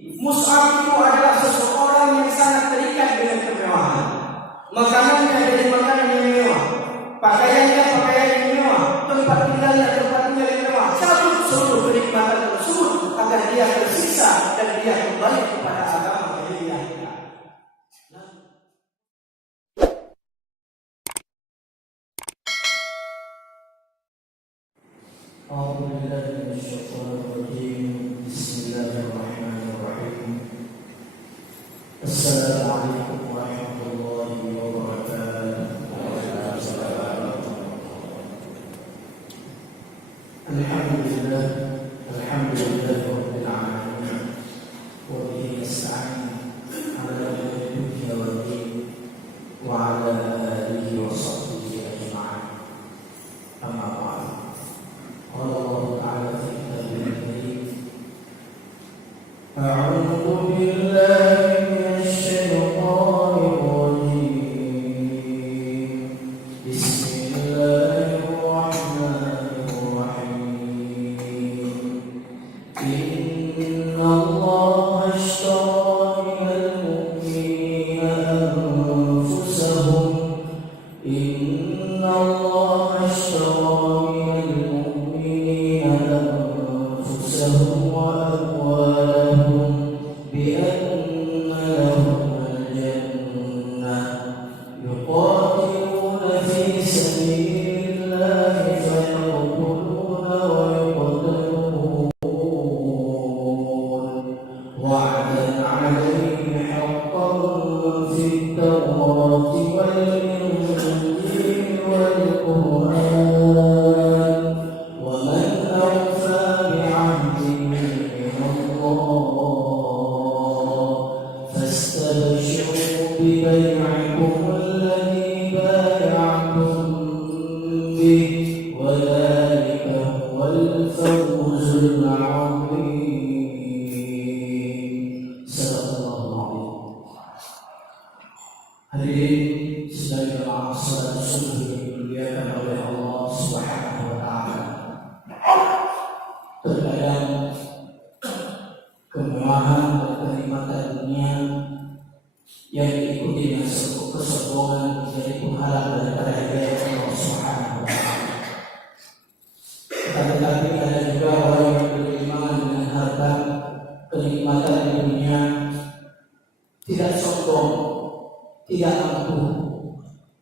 Mus'ab itu adalah seseorang yang sangat terikat dengan kemewahan. Makanannya dari makanan yang mewah, pakaiannya pakaian yang mewah, tempat tinggalnya tempat tinggal yang mewah. Cabut seluruh kenikmatan tersebut agar dia tersiksa dan dia kembali kepada agama jahiliyah. Assalamualaikum warahmatullahi wabarakatuh. Alhamdulillah rabbil alamin. Wa bihi nasta'in ala umuri dunya wad din wa ala alihi wa sahbihi ajma'in. Amma ba'd. Qala Allah ta'ala fi kitabihil karim. A'udzu billahi Hadirin sekalian jemaah salat subuh yang dimuliakan oleh Allah Subhanahu wa taala. Terkadang kemewahan dan kenikmatan dunia yang diikuti dengan kesombongan menjadi penghalang daripada hidayah Allah Subhanahu wa taala. Tetapi ada juga orang yang beriman dengan harta kenikmatan di dunia, tidak sombong, tidak mampu,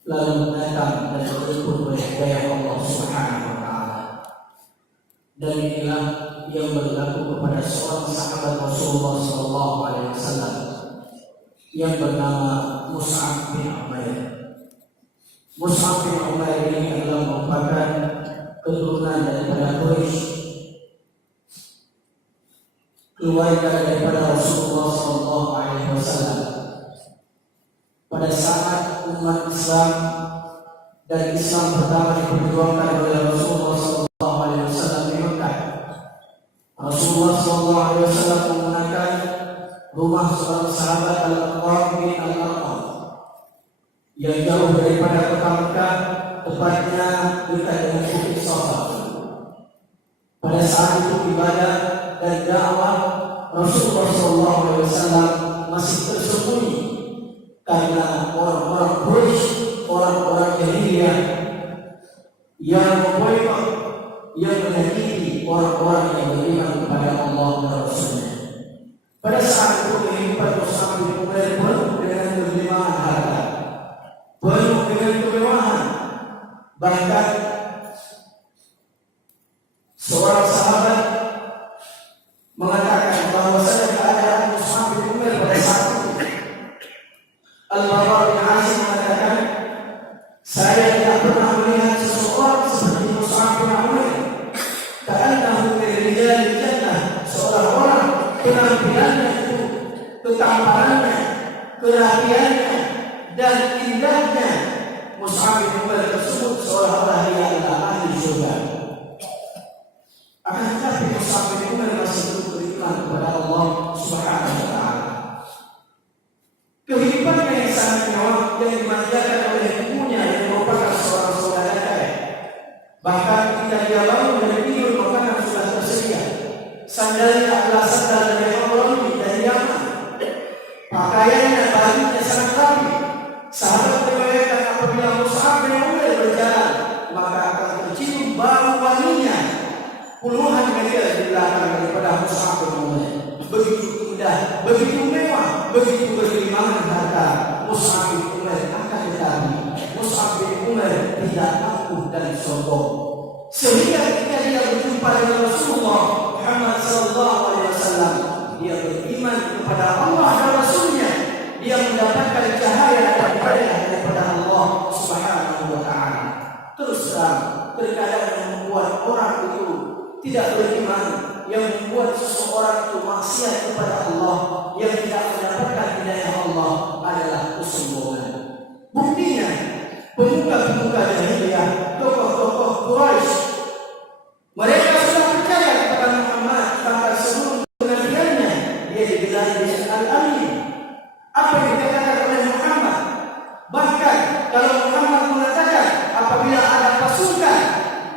lalu datang dan bersyukur kepada Allah Subhanahu wa taala. Dan inilah yang berlaku kepada seorang sahabat Rasulullah sallallahu alaihi wasallam yang bernama Mus'ab bin Umair. Mus'ab bin Umair ini adalah merupakan keturunan daripada Quraisy, keluarga daripada Rasulullah sallallahu alaihi wasallam. Pada saat umat Islam dan Islam pertama diperjuangkan oleh Rasulullah SAW di Mekah, Rasulullah SAW menggunakan rumah seorang sahabat Al-Aqram bin Al-Aqram yang jauh daripada kota Mekah, tepatnya dekat dengan Bukit Safa. Pada saat itu ibadah dan dakwah Rasulullah SAW masih tersembunyi karena orang-orang Quraisy, orang-orang jahiliyah yang memboikot, yang menyakiti orang-orang yang beriman kepada Allah dan Rasul-Nya. Pada saat itu kehidupan Mus'ab bin Umair penuh dengan kelimpahan harta, penuh dengan kemewahan. Bahkan seorang sahabat mengatakan bahwa keadaan Mus'ab bin Umair pada saat itu, Al-Bara bin Azib mengatakan, saya tidak pernah melihat seseorang seperti Mus'ab bin Umair, ka'annahu min rijalil jannah, seolah-olah penampilannya itu, ketamparannya, kerapiannya dan indahnya Mus'ab bin Umair tersebut seolah-olah dia adalah ahli surga. Akan tetapi Mus'ab bin Umair masih belum beriman kepada Allah Subhanahu wa taala. Kehidupannya yang sangat mewah yang dimanjakan oleh ibunya yang merupakan seorang saudara kaya. Bahkan ketika dia bangun dari tidur, makanan sudah tersedia. Sandalnya adalah sandal dari Al-Qur'an dari yang begitu mewah, begitu berlimpahan harta Mus'ab bin Umair. Akan tetapi Mus'ab bin Umair tidak angkuh dan sombong, sehingga ketika dia berjumpa dengan Rasulullah Muhammad SAW, dia beriman kepada Allah dan Rasulnya. Dia mendapatkan cahaya dan hidayah daripada Allah Subhanahu wa Ta'ala. Terus terang, terkadang yang membuat orang itu tidak beriman, yang membuat seseorang itu maksiat kepada Allah, yang tidak mendapatkan hidayah Allah adalah kesombongan. Buktinya, pemuka-pemuka jahiliyah, tokoh-tokoh Quraisy, mereka sudah percaya kepada Muhammad bahkan sebelum kenabiannya. Dia digelar dengan Al-Amin. Apa yang dikatakan oleh Muhammad? Bahkan kalau Muhammad mengatakan apabila ada pasukan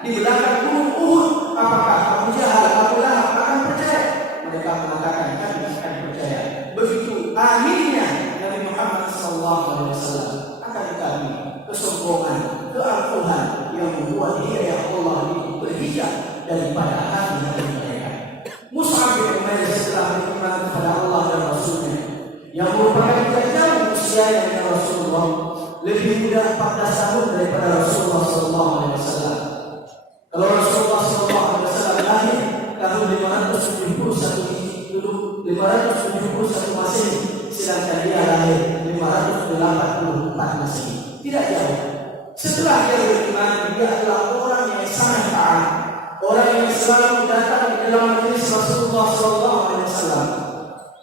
di belakang gunung Uhud, apakah Abu Jahal, Abu Lahab akan percaya? Mereka mengatakan kami akan percaya. Begitu aminnya Nabi Muhammad SAW. Akan tetapi kesombongan, keangkuhan yang membuat hidayah Allah itu berhijab daripada hati mereka. Mus'ab bin Umair setelah beriman kepada Allah dan Rasulnya, yang merupakan tidak jauh usianya dengan Rasulullah, lebih muda 14 tahun daripada Rasulullah SAW. Kalau Rasulullah SAW lahir tahun 571 dulu, 571 Masehi, sedangkan dia lahir 584 Masehi. Tidak jauh. Setelah dia beriman, dia adalah orang yang sangat taat, orang yang selalu datang di dalam majlis Rasulullah SAW,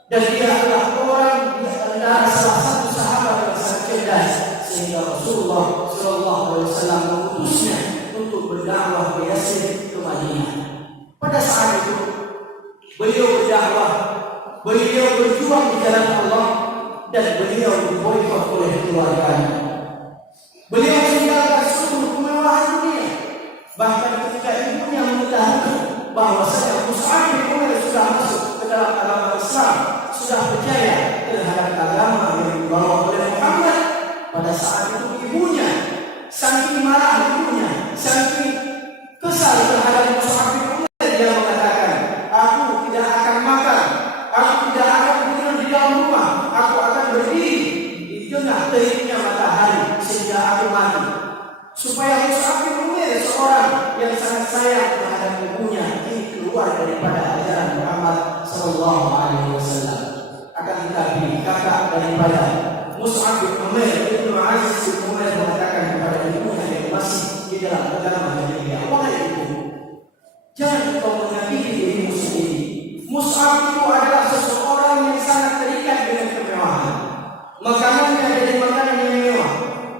dan dia adalah orang di antara salah satu sahabat yang sangat cerdas, sehingga Rasulullah SAW mengutusnya untuk berdakwah ke Yatsrib, ke Madinah. Pada saat itu beliau berdakwah, beliau berjuang di jalan Allah, dan beliau diboikot oleh keluarganya. Beliau meninggalkan seluruh kemewahan dunia. Bahkan ketika ibunya mengetahui bahwasanya Mus'ab bin Umair sudah masuk ke dalam agama Islam, sudah percaya terhadap agama yang dibawa oleh Muhammad, pada saat itu ibunya saking marah, ibunya saking kesal terhadap Mus'ab bin Umair, dia mengatakan, aku tidak akan makan, aku tidak akan tidur di dalam rumah, aku akan berdiri di tengah teriknya matahari sehingga aku mati, supaya Mus'ab bin Umair, seorang yang sangat sayang terhadap ibunya, ini keluar daripada ajaran Muhammad SAW. Akan tetapi kakak daripada Mus'ab bin Umair, Ibnu Aziz bin Umair, mengatakan kepada ibunya yang masih di dalam agama jahiliyah, wahai ibu, jangan kau menyakiti dirimu sendiri. Mus'ab itu adalah seseorang yang sangat terikat dengan kemewahan. Makanannya dari makanan yang mewah,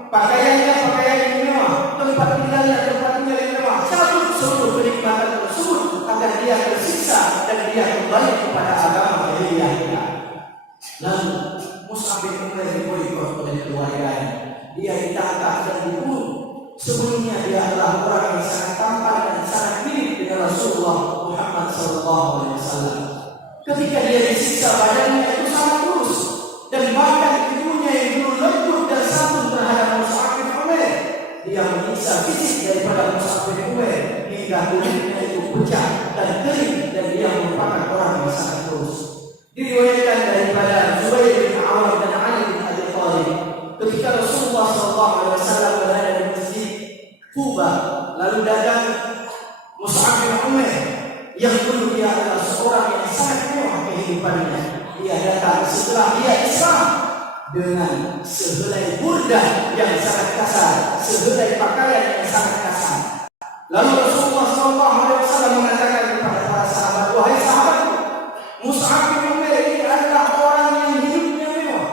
pakaiannya pakaian yang mewah, tempat tinggalnya tempat tinggal yang mewah. Seluruh kenikmatan tersebut agar dia tersiksa dan dia kembali kepada agama jahiliyah. Lalu Mus'ab bin Umair diboikot oleh keluarganya. Dia ditangkap dan dibunuh. Sebelumnya dia adalah orang yang sangat tampan dan sangat mirip dengan Rasulullah Muhammad SAW. Ketika dia disiksa, badannya itu sangat kurus, dan bahkan ibunya yang dulu lembut dan santun terhadap Mus'ab bin Umair, dia menyiksa fisik daripada Mus'ab bin Umair hingga kulitnya itu pecah dan kering, dan dia merupakan orang yang sangat kurus. Diriwayatkan daripada Zubair bin Awam dan Ali bin Abi Thalib, ketika Rasulullah SAW berada di masjid Kuba, lalu datang Mus'ab bin Umair yang dulu dia adalah seorang yang sangat mewah kehidupannya. Dia datang setelah dia Islam dengan sehelai burdah yang sangat kasar, sehelai pakaian yang sangat kasar. Lalu Rasulullah SAW mengatakan kepada para sahabat, wahai sahabatku, Mus'ab bin Umair ini adalah orang yang hidupnya mewah,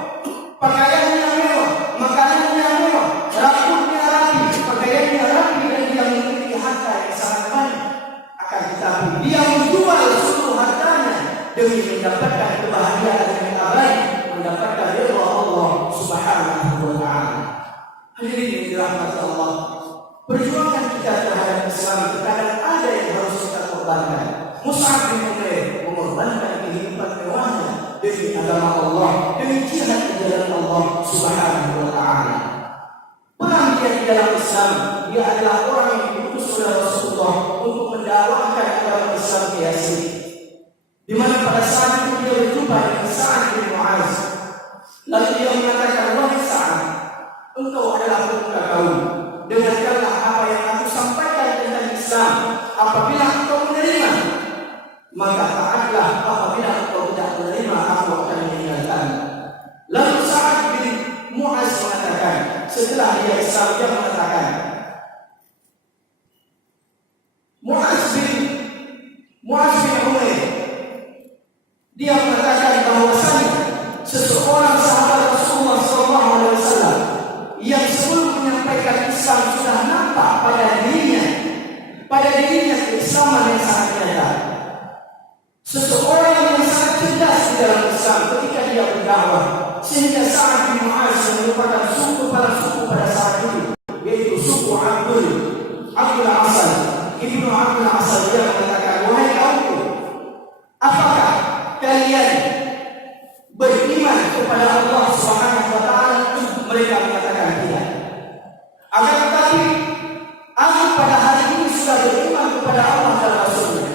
pakaiannya mewah, makanannya mewah, rambutnya rapi, pakaiannya rapi, dan dia memiliki harta yang sangat banyak. Akan tetapi dia menjual seluruh hartanya demi mendapatkan kebahagiaan yang abadi, mendapatkan ridha Allah Subhanahu wa Ta'ala. Hadirin yang dirahmati Allah, perjuangan kita terhadap Islam terkadang ada yang harus kita korbankan. Mus'ab bin Umair mengorbankan kehidupan mewahnya demi agama Allah, demi jihad di jalan Allah Subhanahu wa Ta'ala. Perang dia di dalam Islam, dia adalah orang yang diutus oleh Rasulullah untuk mendakwahkan agama Islam ke Yatsrib, di mana pada saat itu dia berjumpa dengan Sa'ad Islam yang mengatakan Muaz bin Umair dia mengatakan bahwasanya seseorang sahabat Rasulullah SAW yang sebelum menyampaikan Islam sudah nampak pada dirinya keislaman yang sangat nyata. Seseorang yang sangat cerdas di dalam Islam ketika dia berdakwah, sehingga Sa'ad bin Mu'az yang merupakan suku pada saat itu, yaitu suku Abdul Asal, Ibnu Abdul Asal, dia mengatakan, wahai kaumku, apakah kalian beriman kepada Allah Subhanahu wa taala? Mereka mengatakan tidak. Akan tetapi aku pada hari ini sudah beriman kepada Allah dan Rasul-Nya.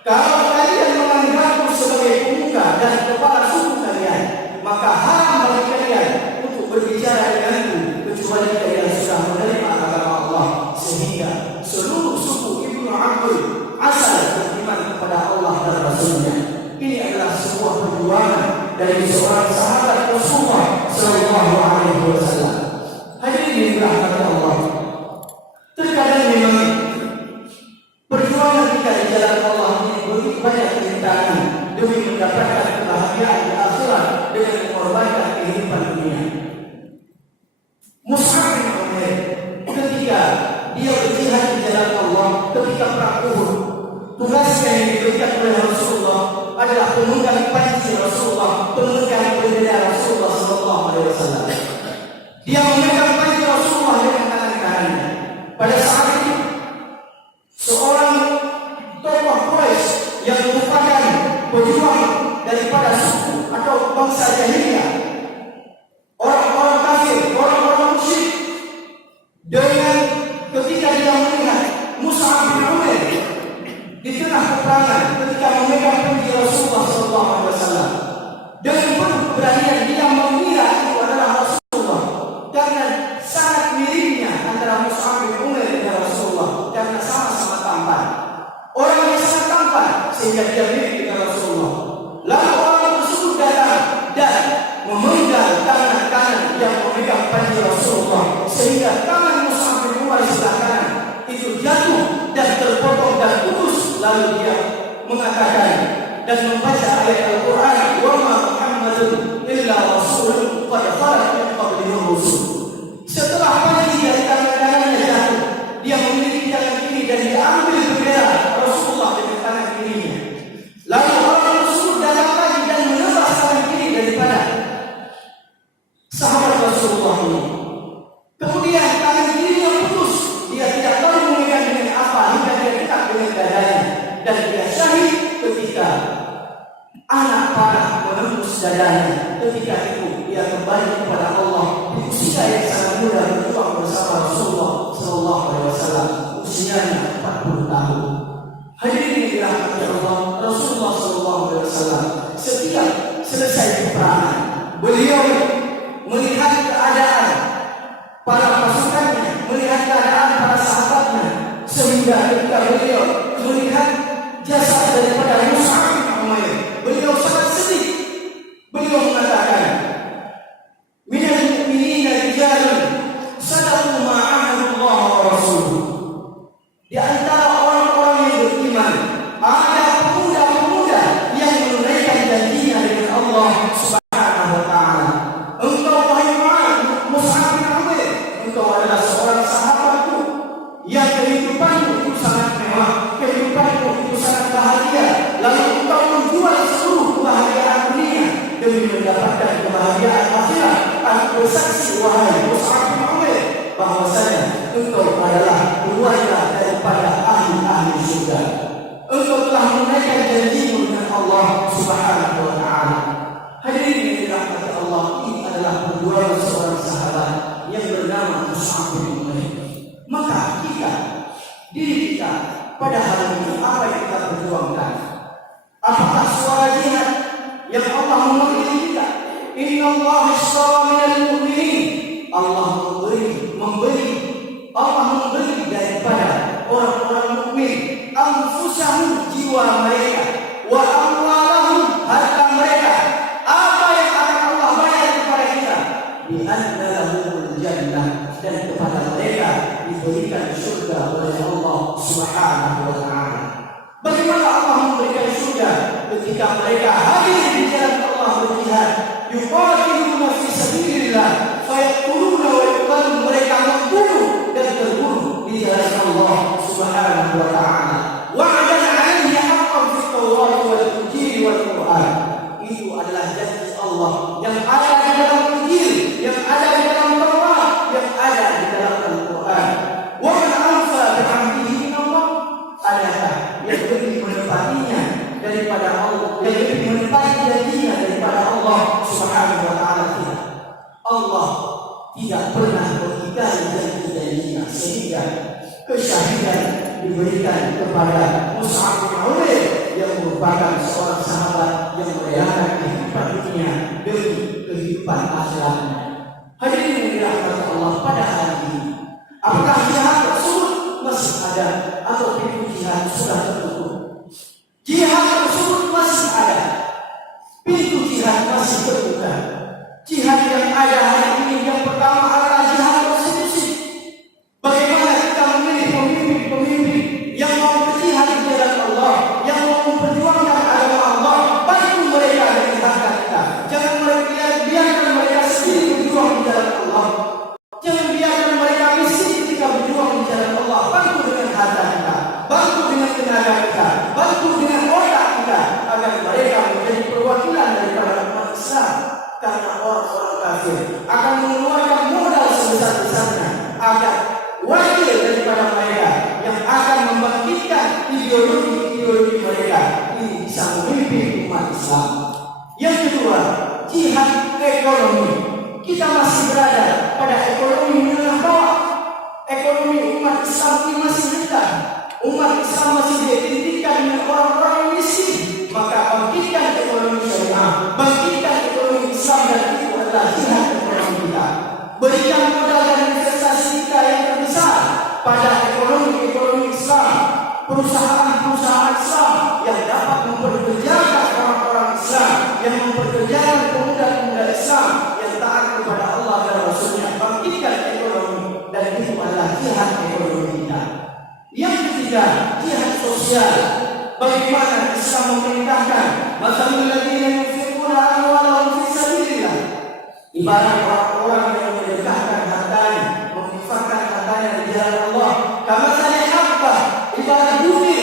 Kalau kalian menganggapku sebagai pemuka dan kepala suku kalian, maka haram bagi kalian untuk berbicara denganku kecuali kalian sudah menerima agama Allah. Sehingga seluruh suku Ibnu Abdul Asal beriman kepada Allah dan Rasul-Nya. Ini adalah sebuah perjuangan dari seorang sahabat Rasulullah Sallallahu Alaihi Wasallam. Hadirin dirahmati Allah. Terkadang memang perjuangan kita di jalan Allah ini begitu banyak rintangan demi mendapatkan kebahagiaan di akhirat dengan mengorbankan kehidupan dunia. Mus'ab bin Umair ketika dia berjihad di jalan Allah ketika perang Uhud, tugasnya yang diberikan oleh Rasulullah adalah pemegang panji Rasulullah, pemegang bendera Rasulullah Sallallahu Alaihi Wasallam. Dia memegang panji Rasulullah dengan tangan kanannya. Pada saat itu, seorang tokoh Quraisy yang merupakan pejuang daripada suku atau bangsa jahiliyah, orang-orang kafir, orang-orang musyrik, dengan ketika dia melihat Mus'ab bin Umair di tengah peperangan ketika memegang panji Rasulullah SAW, dengan penuh keberanian dia mengira itu adalah Rasulullah, karena sangat miripnya antara Mus'ab bin Umair dan Rasulullah, karena sama-sama tampan. Orang yang sangat tampan sehingga dia mirip dengan Rasulullah. Lalu orang tersebut datang dan memenggal tangan kanan yang memegang panji Rasulullah, sehingga tangan Mus'ab bin Umair sebelah kanan itu jatuh dan terpotong dan putus. Lalu dia mengatakan dan membaca ayat Al-Quran, wa ma Muhammadun illa rasulun qad khalat min qablihi rusul. Setelah panji dari tangan kanannya jatuh, dia memiliki tangan kiri dan diambil bendera Rasulullah dengan tangan kirinya. Lalu orang tersebut datang lagi dan menebas tangan kiri daripada sahabat Rasulullah ini. Kemudian tangan kirinya putus, dia tidak tahu memegang dengan apa hingga dia dekat dengan dadanya, dan dia syahid ketika anak panah menembus dadanya. Ketika itu dia kembali kepada Allah di usia yang sangat muda, berjuang bersama Rasulullah Sallallahu Alaihi Wasallam, usianya 40 tahun. Hadirin yang dirahmati Allah, Rasulullah Sallallahu Alaihi Wasallam setiap selesai peperangan, beliau melihat keadaan para pasukannya, melihat keadaan para sahabatnya, sehingga ketika beliau melihat jasad daripada Mus'ab bin Umair, beliau sangat sedih. Beliau mengatakan, minal mu'minina rijalun sadaqu ma 'ahadullah wa rasuluh. Di antara orang-orang yang beriman ada pemuda-pemuda yang menunaikan janjinya dengan Allah Subhanahu wa taala. Engkau wahai Mus'ab bin Umair, engkau adalah seorang sahabatku yang kehidupanmu itu sangat mewah, kehidupanmu itu sangat bahagia. Lalu engkau menjual seluruh kebahagiaan dunia demi mendapatkan kebahagiaan akhirat. Aku bersaksi wahai Mus'ab bin Umair bahwasanya engkau adalah keluarga daripada ahli-ahli surga. Engkau telah menunaikan janjimu dengan Allah Subhanahu wa taala. Hadirin yang dirahmati Allah, ini adalah perjuangan seorang sahabat yang bernama Mus'ab bin Umair. Maka diri kita pada hari ini apa yang kita perjuangkan? Apakah suara jihad yang Allah memanggil kita? Inna Allah ishtara minal mu'minin. Allah memberi daripada orang-orang mukmin anfusahum, jiwa mereka, wa amwalahum, harta mereka. Apa yang akan Allah bayar kepada kita? Bi anna lahumul jannah, dan kepada Allah, yang ada di dalam Injil, yang ada di dalam Taurat, yang ada di dalam Al-Quran. Wa man awfa bi 'ahdihi min Allah, adakah yang lebih menepatinya daripada Allah, yang lebih menepati janjinya daripada Allah Subhanahu wa taala? Tidak. Allah tidak pernah mengingkari janji-janjinya, sehingga kesyahidan diberikan kepada Mus'ab bin Umair yang merupakan seorang sahabat yang merelakan kehidupan dunia demi kehidupan akhiratnya. Hadirin yang dirahmati Allah, pada hari ini, apakah jihad tersebut masih ada atau pintu jihad sudah tertutup? Jihad tersebut masih ada, pintu jihad masih terbuka. Jihad yang ada hari ini yang pertama adalah jihad konstitusi. Bagaimana kita memilih pemimpin-pemimpin yang mau berjihad di jalan Allah, yang mau memperjuangkan agama Allah. Bantu mereka dari harta kita. Jangan biarkan mereka sendiri berjuang di jalan Allah. Jangan biarkan mereka miskin ketika berjuang di jalan Allah. Bantu dengan harta kita, bantu dengan tenaga kita, bantu dengan otak kita, agar mereka menjadi perwakilan daripada umat Islam. Karena orang-orang kafir akan mengeluarkan modal sebesar-besarnya agar wakil daripada mereka yang akan membangkitkan ideologi mereka ini bisa memimpin umat Islam. Yang kedua, jihad ekonomi. Kita masih berada pada ekonomi menengah bawah. Ekonomi umat Islam ini masih rendah. Umat Islam masih diidentikan dengan orang-orang yang miskin. Maka bangkitkan ekonomi syariah, bangkitkan ekonomi Islam, dan itu adalah jihad ekonomi kita. Berikan modal dan investasi kita yang terbesar pada ekonomi Islam, perusahaan-perusahaan Islam yang dapat memperkerjakan orang-orang Islam, yang memperkerjakan pemuda-pemuda Islam yang taat kepada Allah dan Rasulnya. Bangkitkan ekonomi, dan itu adalah jihad ekonomi kita. Yang ketiga, jihad sosial. Bagaimana Islam memerintahkan masalul ladzina yunfiquna amwalahum fi sabilillah, ibarat orang-orang yang menyedekahkan hartanya, menginfakkan hartanya di jalan Allah. Kamathali habbah, ibarat bumi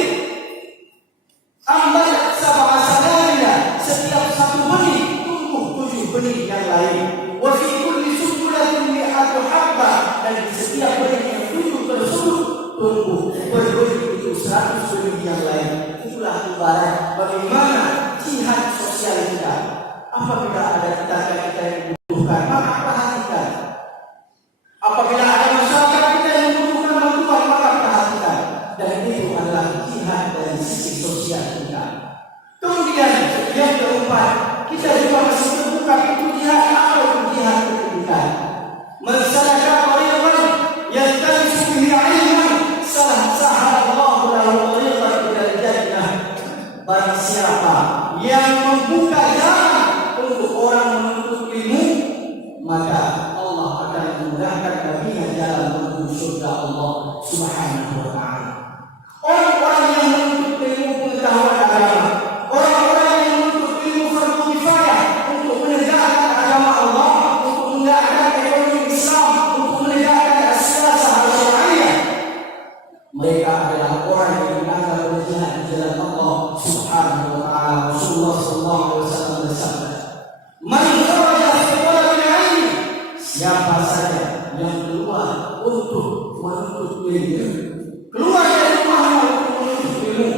ambat sab'a sanabila, setiap satu benih tumbuh 7 benih yang lain. Wa fi kulli sunbulatin mi'atu habbah, dan di setiap benih yang 7 tersebut tumbuh berbenih itu 100 benih yang lain. Itulah ibarat bagaimana jihad sosial kita. Apabila ada tetangga kita yang membutuhkan, maka perhatikan. Apabila ada masyarakat kita yang membutuhkan bantuan, maka perhatikan. Dan itu adalah jihad dari sisi sosial kita. Kemudian yang keempat, kita juga masih terbuka pintu jihad atau jihad pendidikan. Mensalaka tariqan yaltamisu bihi ilman sahala Allahu lahu tariqan ilal jannah. Barang siapa yang membuka jalan untuk orang menuntut ilmu, maka Allah akan memudahkan baginya jalan menuju surga Allah Subhanahu wa taala. Orang-orang yang menuntut ilmu pengetahuan agama, orang-orang yang menuntut ilmu fardu kifayah untuk menegakkan agama Allah, untuk menegakkan ekonomi Islam, untuk menegakkan as-siyasah al-syar'iyyah, mereka adalah orang yang dianggap berjihad di jalan Allah Subhanahu wa taala. Rasulullah sallallahu alaihi wasallam bersabda, "Man kharaja fi talabil ilmi," siapa saja yang keluar untuk menuntut ilmu, keluar dari rumahnya untuk menuntut ilmu,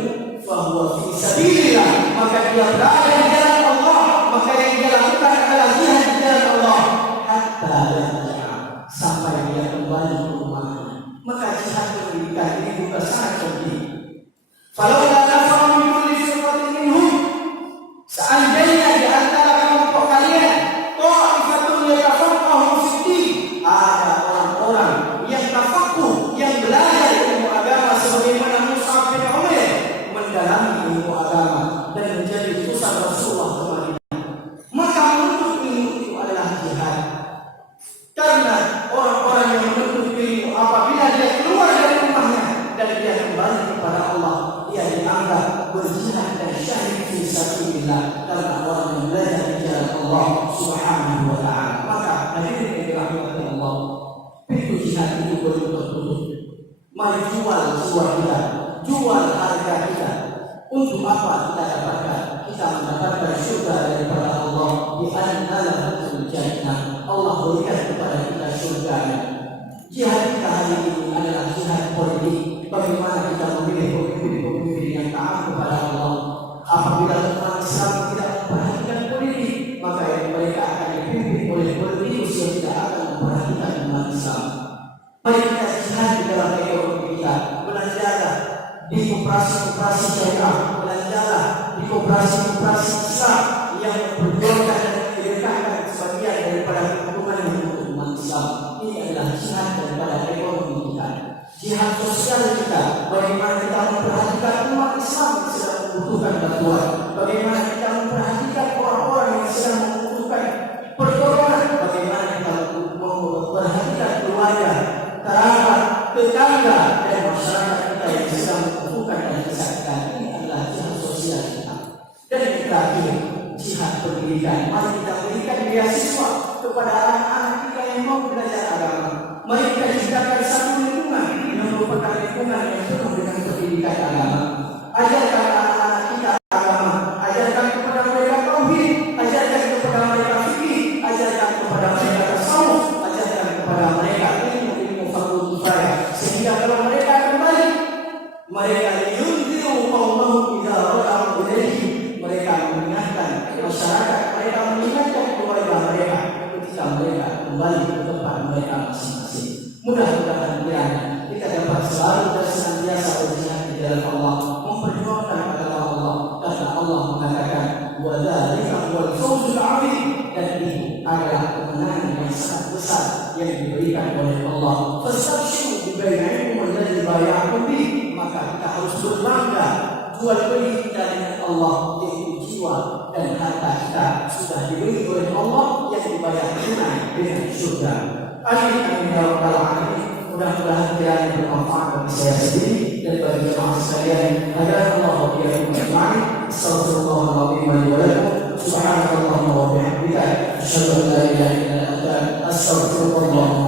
fahuwa fi sabilillah, maka dia berada di jalan Allah, maka yang dia lakukan adalah jihad di jalan Allah, hatta yarji'a, sampai dia kembali ke rumahnya. Maka jihad pendidikan ini bukan sangat penting. Falau la nafa'u min kulli firqatin minhum, seandainya di antara kelompok kalian ta'ifatun yatafaqahu fi-din, ada orang-orang yang tafaqquh, yang belajar ilmu agama sebagaimana Mus'ab bin Umair mendalami ilmu agama dan menjadi utusan Rasulullah ke Madinah, maka menuntut ilmu itu adalah jihad. Karena orang-orang yang menuntut ilmu, apabila dia keluar dari rumahnya dan dia kembali kepada Allah, dia dianggap berjihad dan syahid fi sabilillah, karena orang yang belajar di jalan Allah Subhanahu wa taala. Maka hadirin yang dirahmati Allah, pintu jihad itu belum tertutup. Mari jual jiwa kita, jual harga kita. Untuk apa kita dapatkan? Kita kita mendapatkan syurga daripada Allah. Di anna lahul jannah, Allah berikan kepada kita syurga. Jihad kita hari ini adalah jihad politik. Bagaimana kita memilih pemimpin-pemimpin yang taat kepada Allah. Apabila umat Islam tidak memperhatikan politik, maka mereka akan dipimpin oleh politikus yang tidak akan memperhatikan umat Islam. Mari kita jihad di dalam ekonomi kita. Belanjalah di koperasi-koperasi syariah, belanjalah di koperasi-koperasi Islam yang memperjuangkan dan mendekatkan sebagian daripada keuntungan untuk umat Islam. Ini adalah jihad daripada ekonomi kita. Jihad sosial kita, bagaimana kita memperhatikan umat Islam yang sedang membutuhkan bantuan, bagaimana kita memperhatikan orang-orang yang sedang membutuhkan pertolongan, bagaimana kita memperhatikan keluarga, kerabat, tetangga dan masyarakat kita yang sedang membutuhkan dan kesakitan. Ini adalah jihad sosial kita. Dan yang terakhir, jihad pendidikan. Mari kita berikan beasiswa kepada anak-anak kita yang mau belajar agama. Mari kita ciptakan satu lingkungan yang merupakan lingkungan yang penuh dengan pendidikan agama. Ajarkan anak-anak kita agama, ajarkan kepada mereka tauhid, ajarkan kepada mereka fikih, ajarkan kepada mereka tasawuf, ajarkan kepada mereka ilmu fardhu kifayah, sehingga kalau mereka kembali, mereka yunziru qaumahum idza raja'u ilaihi, mereka mengingatkan masyarakat, mereka mengingatkan keluarga mereka ketika mereka kembali ke tempat mereka masing-masing. Mudah-mudahan kita dapat selalu dan senantiasa berjihad di jalan Allah, memperjuangkan agama Allah, karena Allah mengatakan wa dzalika huwal fawzul 'adzim, dan ini adalah kemenangan yang sangat besar yang diberikan oleh Allah. Fastabshiru bi bai'ikum alladzi bay'atum bi, maka kita harus berbangga jual beli kita dengan Allah, yaitu jiwa dan harta kita sudah dibeli oleh Allah yang dibayar tunai dengan surga. Amin ya rabbal alamin. Mudah-mudahan kiranya bermanfaat bagi saya sendiri dan bagi jemaah sekalian. Hadanallahu wa iyyakum ajma'in. Astaghfirullahaladzim wa lakum. Subhanakallahumma wa bihamdika, asyhadu an la ilaha illa anta, astaghfirullah.